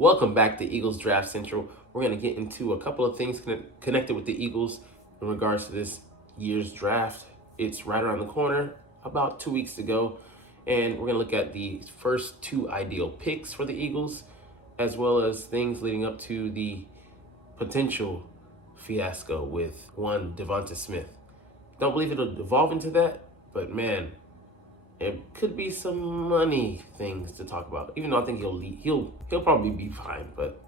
Welcome back to Eagles Draft Central. We're going to get into a couple of things connected with the Eagles in regards to this year's draft. It's right around the corner, about 2 weeks to go, and we're going to look at the first two ideal picks for the Eagles, as well as things leading up to the potential fiasco with one Devonta Smith. Don't believe it'll evolve into that, but man, it could be some money things to talk about. Even though I think he'll probably be fine, but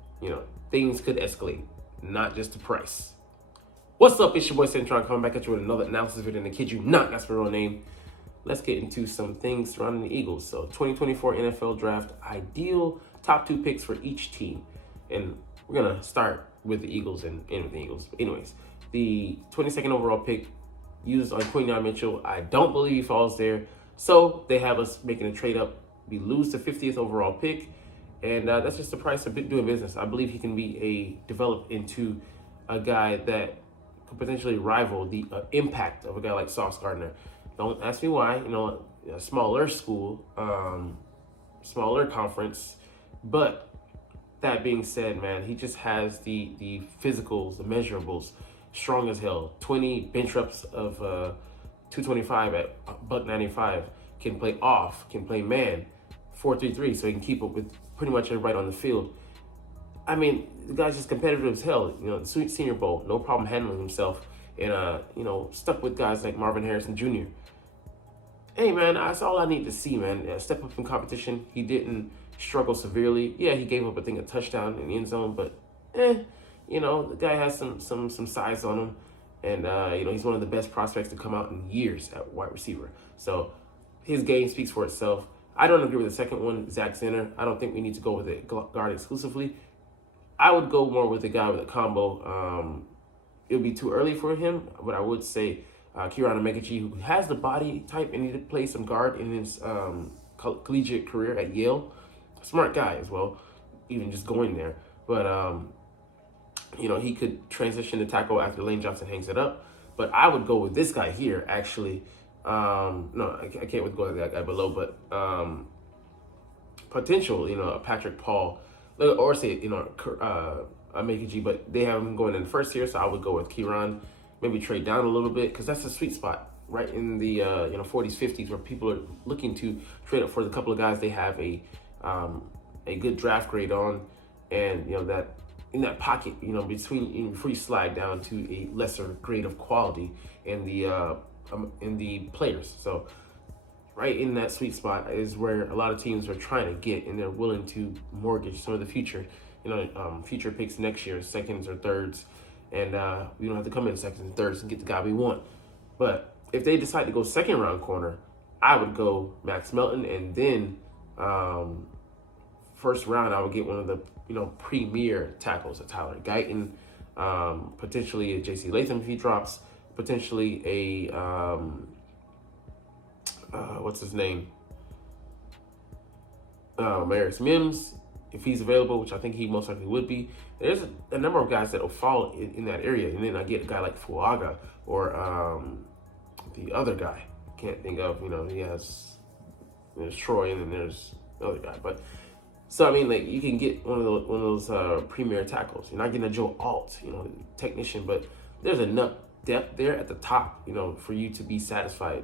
things could escalate, not just the price. What's up? It's your boy Cintron coming back at you with another analysis video. And I kid you not, that's my real name. Let's get into some things surrounding the Eagles. So 2024 NFL Draft, ideal top two picks for each team. And we're gonna start with the Eagles and end with the Eagles. Anyways, the 22nd overall pick used on Quinyon Mitchell. I don't believe he falls there. So they have us making a trade up. We lose the 50th overall pick, and that's just the price of doing business. I believe he can be develop into a guy that could potentially rival the impact of a guy like Sauce Gardner. Don't ask me why. A smaller school, smaller conference, but that being said, man, he just has the physicals, the measurables, strong as hell. 20 bench reps of 225 at $195, can play off, can play man, 4-3-3, so he can keep up with pretty much everybody on the field. I mean, the guy's just competitive as hell. The Senior Bowl, no problem handling himself, and stuck with guys like Marvin Harrison Jr. Hey man, that's all I need to see, man. Step up in competition. He didn't struggle severely. Yeah, he gave up a touchdown in the end zone, but the guy has some size on him. And, he's one of the best prospects to come out in years at wide receiver. So his game speaks for itself. I don't agree with the second one, Zach Zenner. I don't think we need to go with a guard exclusively. I would go more with a guy with a combo. It would be too early for him, but I would say Kieran Amegachi, who has the body type and needed to play some guard in his collegiate career at Yale. Smart guy as well, even just going there. But he could transition to tackle after Lane Johnson hangs it up. But I would go with this guy here, actually. No, I can't go with that guy below, but potential, Patrick Paul, or say, Amegachi, but they have him going in the first year, so I would go with Kieran. Maybe trade down a little bit, because that's a sweet spot, right in the 40s, 50s, where people are looking to trade up for the couple of guys they have a good draft grade on, and that in that pocket, before you slide down to a lesser grade of quality in the players. So right in that sweet spot is where a lot of teams are trying to get, and they're willing to mortgage some of the future picks next year, seconds or thirds, and we don't have to come in seconds and thirds and get the guy we want. But if they decide to go second round corner, I would go Max Melton, and then first round I would get one of the premier tackles, a Tyler Guyton, potentially a J.C. Latham if he drops, potentially a what's his name, Marius Mims if he's available, which I think he most likely would be. There's a number of guys that will fall in that area, and then I get a guy like Fuaga or the other guy. Can't think of. There's Troy, and then there's the other guy, but. So, I mean, you can get one of those premier tackles. You're not getting a Joe Alt, technician, but there's enough depth there at the top, for you to be satisfied,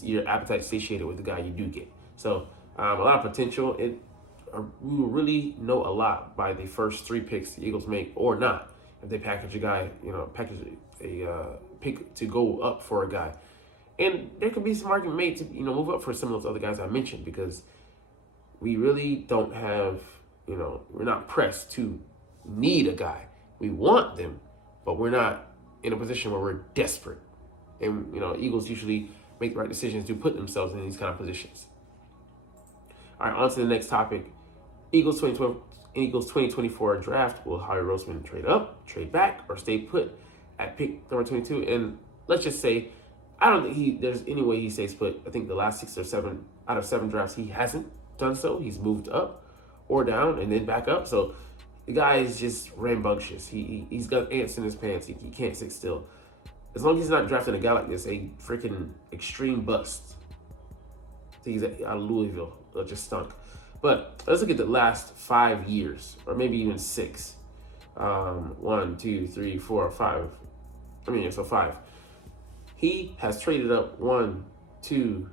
your appetite satiated with the guy you do get. So, a lot of potential. We will really know a lot by the first three picks the Eagles make, or not, if they package a guy, package a pick to go up for a guy. And there could be some argument made to, move up for some of those other guys I mentioned, because we really don't have, we're not pressed to need a guy. We want them, but we're not in a position where we're desperate. And, Eagles usually make the right decisions to put themselves in these kind of positions. All right, on to the next topic. Eagles 2024 draft. Will Howie Roseman trade up, trade back, or stay put at pick number 22? And let's just say, I don't think there's any way he stays put. I think the last 6 or 7 out of 7 drafts, he hasn't done so. He's moved up or down and then back up. So the guy is just rambunctious. He's got ants in his pants. He can't sit still. As long as he's not drafting a guy like this, a freaking extreme bust. I think he's out of Louisville. Just stunk. But let's look at the last 5 years, or maybe even 6. 1, 2, 3, 4, 5. So 5. He has traded up 1, 2,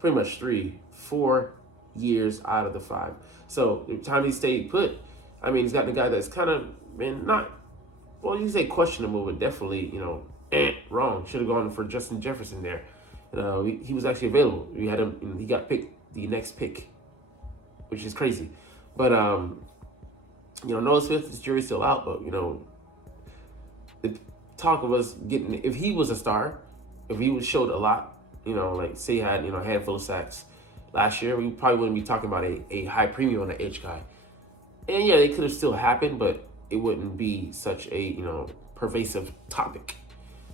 pretty much 3, 4 years out of the 5. So the time he stayed put, he's gotten a guy that's kind of been not, well, you say questionable, but definitely, wrong. Should have gone for Justin Jefferson there. He was actually available. We had him, he got picked the next pick, which is crazy. But, Noah Smith, the jury's still out, but, the talk of us getting, if he was a star, if he was showed a lot, like say he had, a handful of sacks last year, we probably wouldn't be talking about a high premium on the edge guy. And yeah, it could have still happened, but it wouldn't be such a, pervasive topic.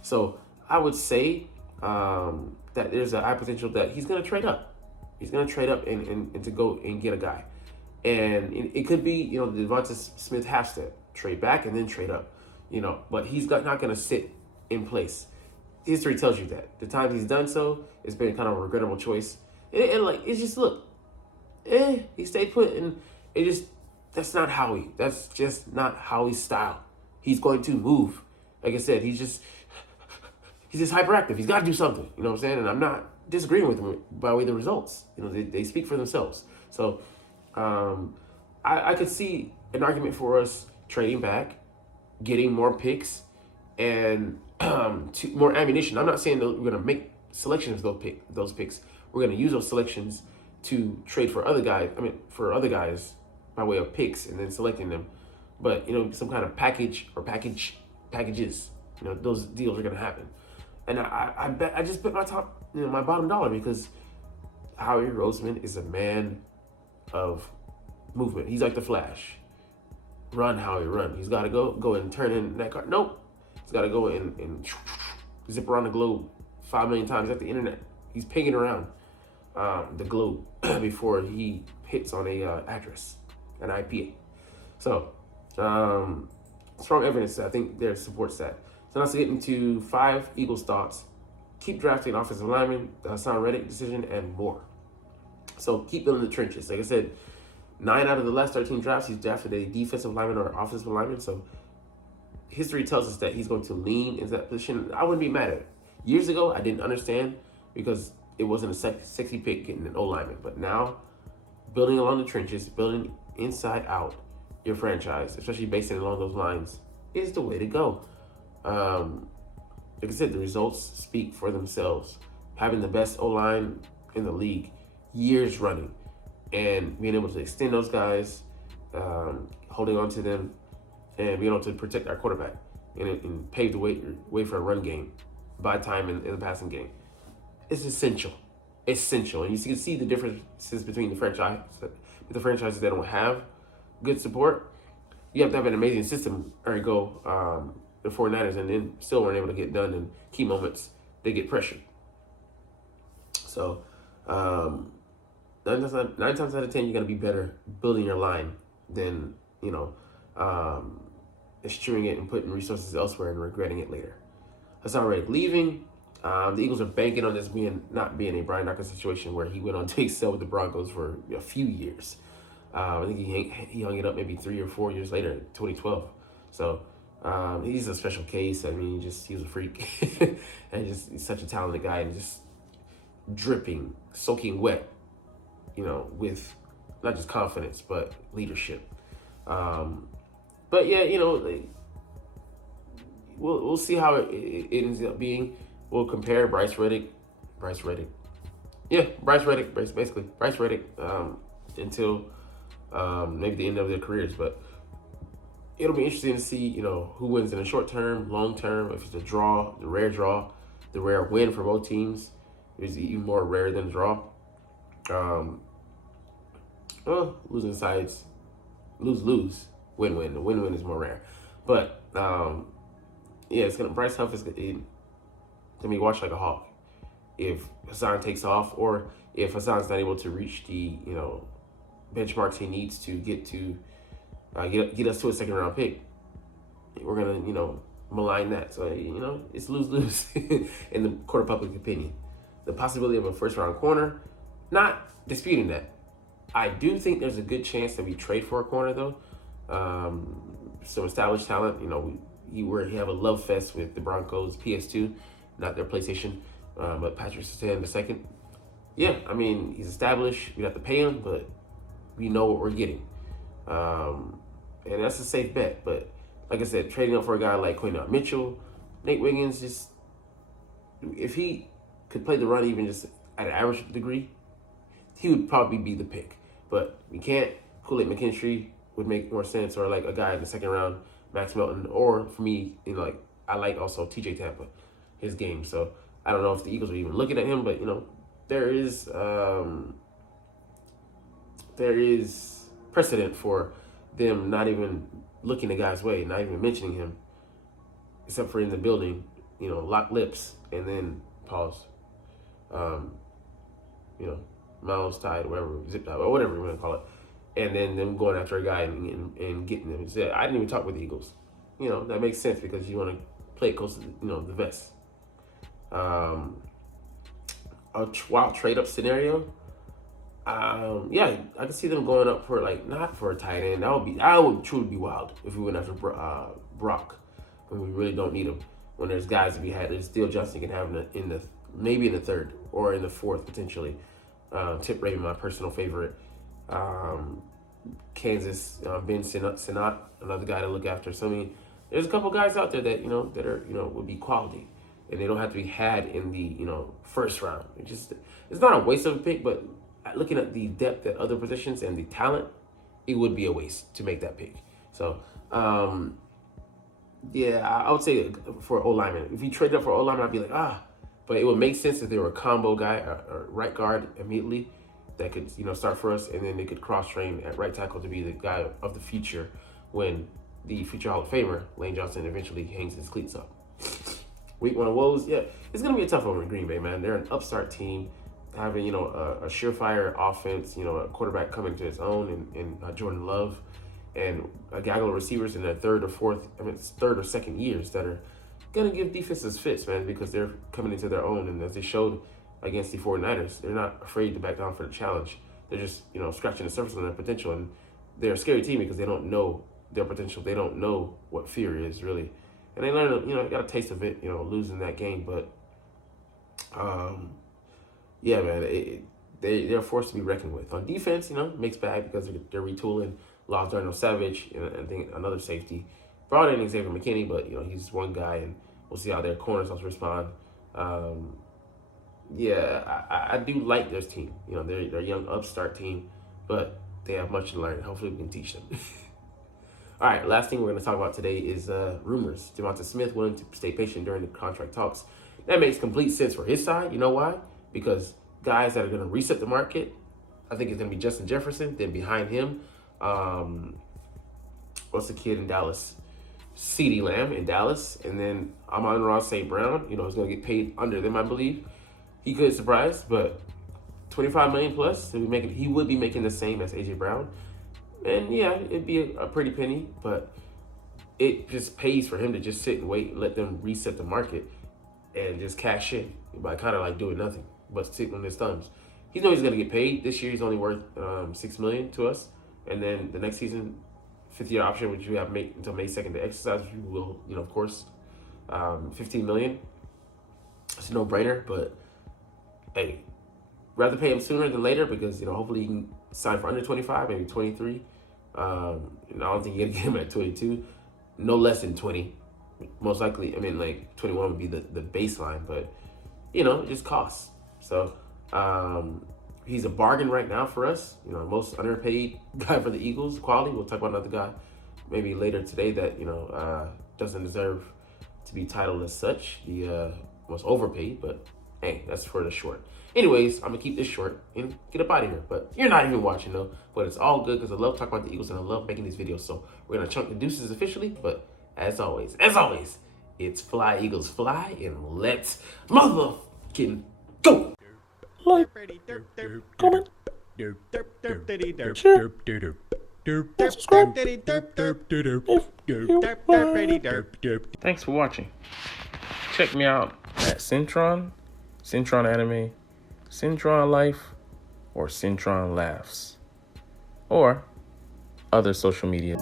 So I would say that there's a high potential that he's going to trade up. He's going to trade up and to go and get a guy. And it could be, the Devonta Smith half step, trade back and then trade up, but he's not going to sit in place. History tells you that. The times he's done so, it's been kind of a regrettable choice. And it's just, look, he stayed put, and that's just not Howie's style. He's going to move. Like I said, he's just hyperactive. He's got to do something, you know what I'm saying? And I'm not disagreeing with him by way of the results. They speak for themselves. So I could see an argument for us trading back, getting more picks, and more ammunition. I'm not saying that we're going to make selections of those picks. We're going to use those selections to trade for other guys. By way of picks and then selecting them. But, some kind of package or packages, those deals are going to happen. And I just put my bottom dollar because Howie Roseman is a man of movement. He's like the Flash. Run, Howie, run. He's got to go and turn in that card. Nope. He's got to go and zip around the globe 5 million times at the internet. He's pinging around the globe before he hits on a address, an IP. So, strong evidence, I think, there supports that. So now let's get into 5 Eagles thoughts. Keep drafting offensive linemen, the Hassan Reddick decision, and more. So keep building the trenches. Like I said, 9 out of the last 13 drafts, he's drafted a defensive lineman or offensive lineman. So history tells us that he's going to lean into that position. I wouldn't be mad at it. Years ago, I didn't understand because it wasn't a sexy pick getting an O-lineman. But now, building along the trenches, building inside out your franchise, especially basing it along those lines, is the way to go. Like I said, the results speak for themselves. Having the best O-line in the league years running and being able to extend those guys, holding on to them, and being able to protect our quarterback and pave the way for a run game, buy time in the passing game. It's essential. And you can see the differences between the franchises that don't have good support. You have to have an amazing system or go the 49ers, and then still weren't able to get done in key moments. They get pressured. So 9 times out of 10, you're going to be better building your line than, eschewing it and putting resources elsewhere and regretting it later. Hassan Reddick leaving. The Eagles are banking on this not being a Brian Dawkins situation where he went on to excel with the Broncos for a few years. I think he hung it up maybe 3 or 4 years later, 2012. So he's a special case. He was a freak. And he's such a talented guy and just dripping, soaking wet, with not just confidence, but leadership. But yeah, we'll see how it ends up being. We'll compare Bryce Reddick, basically Bryce Reddick, until maybe the end of their careers. But it'll be interesting to see, who wins in the short term, long term. If it's a draw, the rare win for both teams is even more rare than a draw. Losing sides, lose, win-win. The win-win is more rare. But Bryce Huff is going to be watched like a hawk if Hassan takes off, or if Hassan's not able to reach the benchmarks he needs to get get us to a second round pick. We're gonna malign that. So it's lose in the court of public opinion. The possibility of a first round corner, not disputing that. I do think there's a good chance that we trade for a corner though. Some established talent. You know, he have a love fest with the Broncos PS2, not their PlayStation, but Patrick Surtain II. Yeah, I mean, he's established. We have to pay him, but we know what we're getting. And that's a safe bet. But like I said, trading up for a guy like Quinton Mitchell, Nate Wiggins, just if he could play the run even just at an average degree, he would probably be the pick. But we can't. Kool-Aid McKinstry would make more sense, or like a guy in the second round, Max Melton, or for me, you know, like I like also TJ Tampa, his game. So I don't know if the Eagles are even looking at him, but you know, there is precedent for them not even looking the guy's way, not even mentioning him, except for in the building, you know, lock lips and then pause. You know, mouths tied, whatever, zip tied, or whatever you want to call it. And then them going after a guy and getting them. Said, I didn't even talk with the Eagles. You know, that makes sense because you want to play close to, you know, the vest. A wild trade up scenario. Yeah, I can see them going up for like not for a tight end. That would truly be wild if we went after Brock when we really don't need him. When there's guys that we had, there's Steele Johnson can have maybe in the third or in the fourth potentially. Tip Raven, my personal favorite. Kansas, Ben Sinnott, another guy to look after. So I mean, there's a couple guys out there that that are would be quality, and they don't have to be had in the first round. It's not a waste of a pick, but looking at the depth at other positions and the talent, it would be a waste to make that pick. So yeah, I would say for O lineman, if you trade up for O lineman, I'd be like but it would make sense if they were a combo guy, a right guard immediately that could start for us, and then they could cross train at right tackle to be the guy of the future when the future Hall of Famer Lane Johnson eventually hangs his cleats up. Week 1 of woes, yeah, it's gonna be a tough one in Green Bay, man. They're an upstart team, having a surefire offense, a quarterback coming to his own in Jordan Love, and a gaggle of receivers in their third or second years that are gonna give defenses fits, man, because they're coming into their own, and as they showed against the 49ers, they're not afraid to back down for the challenge. They're just, scratching the surface on their potential, and they're a scary team because they don't know their potential. They don't know what fear is, really. And they learned, got a taste of it, losing that game. But, yeah, man, they're forced to be reckoned with. On defense, mixed bag because they're retooling. Lost Darnell Savage, and I think another safety. Brought in Xavier McKinney, but, he's one guy, and we'll see how their corners also respond. Yeah, I do like this team. They're a young upstart team, but they have much to learn. Hopefully we can teach them. All right, last thing we're going to talk about today is rumors. Devonta Smith willing to stay patient during the contract talks. That makes complete sense for his side. You know why? Because guys that are going to reset the market, I think it's going to be Justin Jefferson. Then behind him, what's the kid in Dallas? CeeDee Lamb in Dallas. And then Amon-Ra St. Brown, is going to get paid under them, I believe. He could surprise, but $25 million plus, he would be making the same as AJ Brown. And yeah, it'd be a pretty penny, but it just pays for him to just sit and wait and let them reset the market and just cash in by kind of like doing nothing but sitting on his thumbs. He knows he's going to get paid. This year he's only worth $6 million to us, and then the next season, 5th-year option, which we have until May 2nd to exercise, which we will, of course, $15 million. It's a no-brainer, but hey, rather pay him sooner than later because, hopefully he can sign for under 25, maybe 23. And I don't think you're going to get him at 22. No less than 20. Most likely, 21 would be the baseline, but, it just costs. So he's a bargain right now for us. Most underpaid guy for the Eagles, quality. We'll talk about another guy maybe later today that, doesn't deserve to be titled as such. The most overpaid, but hey, that's for the short. Anyways, I'm going to keep this short and get up out of here. But you're not even watching, though. But it's all good because I love talking about the Eagles and I love making these videos. So we're going to chunk the deuces officially. But as always, it's Fly Eagles Fly. And let's motherfucking go. Like, comment, share, subscribe. Thanks for watching. Check me out at Cintron Anime, Cintron Life, or Cintron Laughs. or other social media.